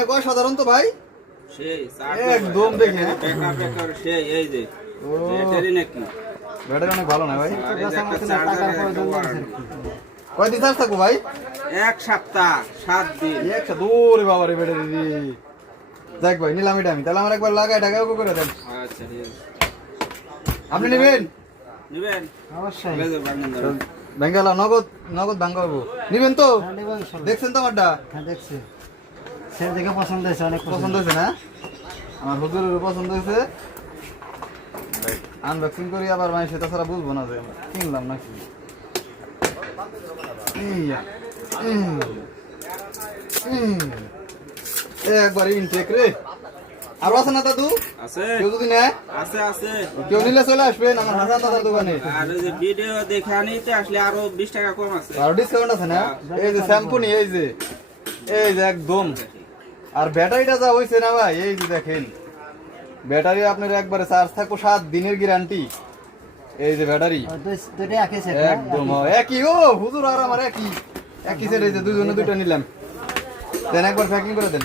অনেক অসাধারণ তো ভাই সেই একদম দেখে বেকার বেকার সেই এই যে ব্যাটারি নাকি ব্যাটারি অনেক ভালো না ভাই আর এই যে একটা চার্জার কয়দিন চার্জ থাকবো ভাই এক সপ্তাহ 7 দিন একটা দূরে বাবা রে ব্যাটারি দেখ ভাই নিলাম এটা আমি তাহলে আমার একবার লাগাই ঢাকায় করে দেন আচ্ছা ঠিক আছে আপনি নেবেন নেবেন অবশ্যই ব্যাঙ্গালা নগদ নগদ ভাঙ্গা হবো নিবেন তো দেখছেন তো আমারটা হ্যাঁ দেখছি সে দেখে পছন্দ হয়েছে অনেক পছন্দ হয়েছে না আমার হুজুরের পছন্দ হয়েছে আনবক্সিং করি আবার মানে সেটা ছাড়া বুঝবো না যে কিনলাম নাকি একবার ইনটেক রে আরো আছে না দাদু আছে কেউ যদি নেয় আছে আছে কেউ নিলে চলে আসবেন আমার হাসান দাদার দোকানে আর এই যে ভিডিও দেখে আনিতে আসলে আরো 20 টাকা কম আছে আর ডিসকাউন্ট আছে না এই যে শ্যাম্পু নি এই যে একদম আর ব্যাটারিটা যা হইছে না ভাই এই যে দেখেন ব্যাটারি আপনার একবারে চার্জ থাকবো 7 দিনের গ্যারান্টি এই যে ব্যাটারি দুটো একই সেট একদম একই ও হুজুর আর আমার একই সেট এই যে দুজনে দুটো নিলাম দেন একবার প্যাকিং করে দেন